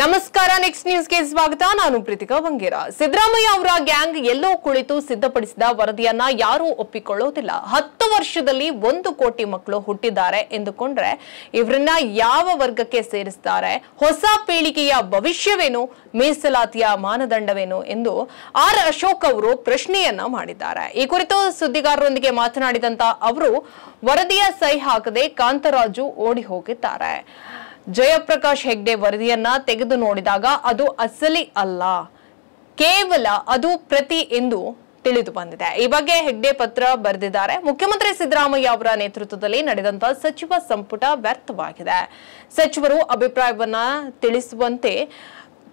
ನಮಸ್ಕಾರ, ನೆಕ್ಸ್ಟ್ ನ್ಯೂಸ್ಗೆ ಸ್ವಾಗತ. ನಾನು ಪ್ರೀತಿಕಾ ಬಂಗೇರ. ಸಿದ್ದರಾಮಯ್ಯ ಅವರ ಗ್ಯಾಂಗ್ ಎಲ್ಲೋ ಕುಳಿತು ಸಿದ್ಧಪಡಿಸಿದ ವರದಿಯನ್ನ ಯಾರೂ ಒಪ್ಪಿಕೊಳ್ಳೋದಿಲ್ಲ. 10 ವರ್ಷದಲ್ಲಿ 1 ಕೋಟಿ ಮಕ್ಕಳು ಹುಟ್ಟಿದ್ದಾರೆ ಎಂದುಕೊಂಡ್ರೆ ಇವರನ್ನ ಯಾವ ವರ್ಗಕ್ಕೆ ಸೇರಿಸ್ತಾರೆ? ಹೊಸ ಪೀಳಿಗೆಯ ಭವಿಷ್ಯವೇನು? ಮೀಸಲಾತಿಯ ಮಾನದಂಡವೇನು ಎಂದು ಆರ್ ಅಶೋಕ್ ಅವರು ಪ್ರಶ್ನೆಯನ್ನ ಮಾಡಿದ್ದಾರೆ. ಈ ಕುರಿತು ಸುದ್ದಿಗಾರರೊಂದಿಗೆ ಮಾತನಾಡಿದಂತ ಅವರು ವರದಿಯ ಸಹಿ ಹಾಕದೆ ಕಾಂತರಾಜು ಓಡಿ ಹೋಗಿದ್ದಾರೆ. ಜಯಪ್ರಕಾಶ್ ಹೆಗ್ಡೆ ವರದಿಯನ್ನ ತೆಗೆದು ನೋಡಿದಾಗ ಅದು ಅಸಲಿ ಅಲ್ಲ, ಕೇವಲ ಅದು ಪ್ರತಿ ಎಂದು ತಿಳಿದು ಬಂದಿದೆ. ಈ ಬಗ್ಗೆ ಹೆಗ್ಡೆ ಪತ್ರ ಬರೆದಿದ್ದಾರೆ. ಮುಖ್ಯಮಂತ್ರಿ ಸಿದ್ದರಾಮಯ್ಯ ಅವರ ನೇತೃತ್ವದಲ್ಲಿ ನಡೆದಂತ ಸಚಿವ ಸಂಪುಟ ವ್ಯರ್ಥವಾಗಿದೆ. ಸಚಿವರು ಅಭಿಪ್ರಾಯವನ್ನ ತಿಳಿಸುವಂತೆ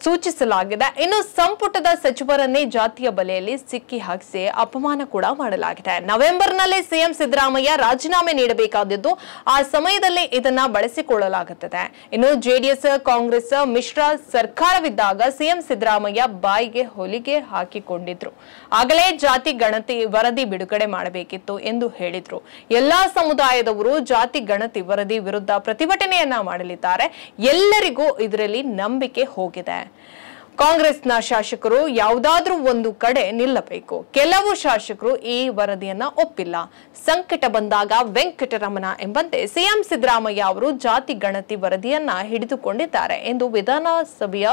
ಸೂಚಿಸಲಾಗಿದೆ. ಇನ್ನು ಸಂಪುಟದ ಸಚಿವರನ್ನೇ ಜಾತಿಯ ಬಲೆಯಲ್ಲಿ ಸಿಕ್ಕಿ ಹಾಕಿಸಿ ಅಪಮಾನ ಕೂಡ ಮಾಡಲಾಗಿದೆ. ನವೆಂಬರ್ನಲ್ಲಿ ಸಿಎಂ ಸಿದ್ದರಾಮಯ್ಯ ರಾಜೀನಾಮೆ ನೀಡಬೇಕಾದದ್ದು, ಆ ಸಮಯದಲ್ಲಿ ಇದನ್ನ ಬಳಸಿಕೊಳ್ಳಲಾಗುತ್ತದೆ. ಇನ್ನು ಜೆಡಿಎಸ್ ಕಾಂಗ್ರೆಸ್ ಮಿಶ್ರ ಸರ್ಕಾರವಿದ್ದಾಗ ಸಿಎಂ ಸಿದ್ದರಾಮಯ್ಯ ಬಾಯಿಗೆ ಹೊಲಿಗೆ ಹಾಕಿಕೊಂಡಿದ್ರು. ಆಗಲೇ ಜಾತಿ ಗಣತಿ ವರದಿ ಬಿಡುಗಡೆ ಮಾಡಬೇಕಿತ್ತು ಎಂದು ಹೇಳಿದ್ರು. ಎಲ್ಲಾ ಸಮುದಾಯದವರು ಜಾತಿ ಗಣತಿ ವರದಿ ವಿರುದ್ಧ ಪ್ರತಿಭಟನೆಯನ್ನ ಮಾಡಲಿದ್ದಾರೆ. ಎಲ್ಲರಿಗೂ ಇದರಲ್ಲಿ ನಂಬಿಕೆ ಹೋಗಿದೆ. ಕಾಂಗ್ರೆಸ್ನ ಶಾಸಕರು ಯಾವುದಾದ್ರೂ ಒಂದು ಕಡೆ ನಿಲ್ಲಬೇಕು. ಕೆಲವು ಶಾಸಕರು ಈ ವರದಿಯನ್ನ ಒಪ್ಪಿಲ್ಲ. ಸಂಕಟ ಬಂದಾಗ ವೆಂಕಟರಮಣ ಎಂಬಂತೆ ಸಿಎಂ ಸಿದ್ದರಾಮಯ್ಯ ಅವರು ಜಾತಿ ಗಣತಿ ವರದಿಯನ್ನ ಹಿಡಿದುಕೊಂಡಿದ್ದಾರೆ ಎಂದು ವಿಧಾನಸಭೆಯ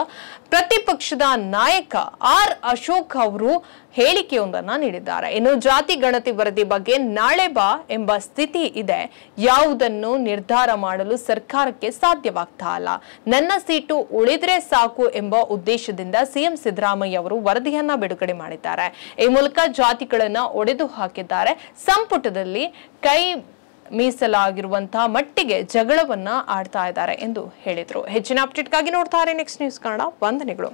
ಪ್ರತಿಪಕ್ಷದ ನಾಯಕ ಆರ್ ಅಶೋಕ್ ಅವರು ಹೇಳಿಕೆಯೊಂದನ್ನು ನೀಡಿದ್ದಾರೆ. ಇನ್ನು ಜಾತಿ ಗಣತಿ ವರದಿ ಬಗ್ಗೆ ನಾಳೆ ಬಾ ಎಂಬ ಸ್ಥಿತಿ ಇದೆ. ಯಾವುದನ್ನು ನಿರ್ಧಾರ ಮಾಡಲು ಸರ್ಕಾರಕ್ಕೆ ಸಾಧ್ಯವಾಗ್ತಾ ಇಲ್ಲ. ನನ್ನ ಸೀಟು ಉಳಿದ್ರೆ ಸಾಕು ಎಂಬ ಉದ್ದೇಶದಿಂದ ಸಿಎಂ ಸಿದ್ದರಾಮಯ್ಯ ಅವರು ವರದಿಯನ್ನ ಬಿಡುಗಡೆ ಮಾಡಿದ್ದಾರೆ. ಈ ಮೂಲಕ ಜಾತಿಗಳನ್ನ ಒಡೆದು ಹಾಕಿದ್ದಾರೆ. ಸಂಪುಟದಲ್ಲಿ ಕೈ ಮೀಸಲಾಗಿರುವಂತಹ ಮಟ್ಟಿಗೆ ಜಗಳವನ್ನ ಆಡ್ತಾ ಇದ್ದಾರೆ ಎಂದು ಹೇಳಿದ್ರು. ಹೆಚ್ಚಿನ ಅಪ್ಡೇಟ್ಗಾಗಿ ನೋಡ್ತಾರೆ ನೆಕ್ಸ್ಟ್ ನ್ಯೂಸ್ ಕನ್ನಡ. ವಂದನೆಗಳು.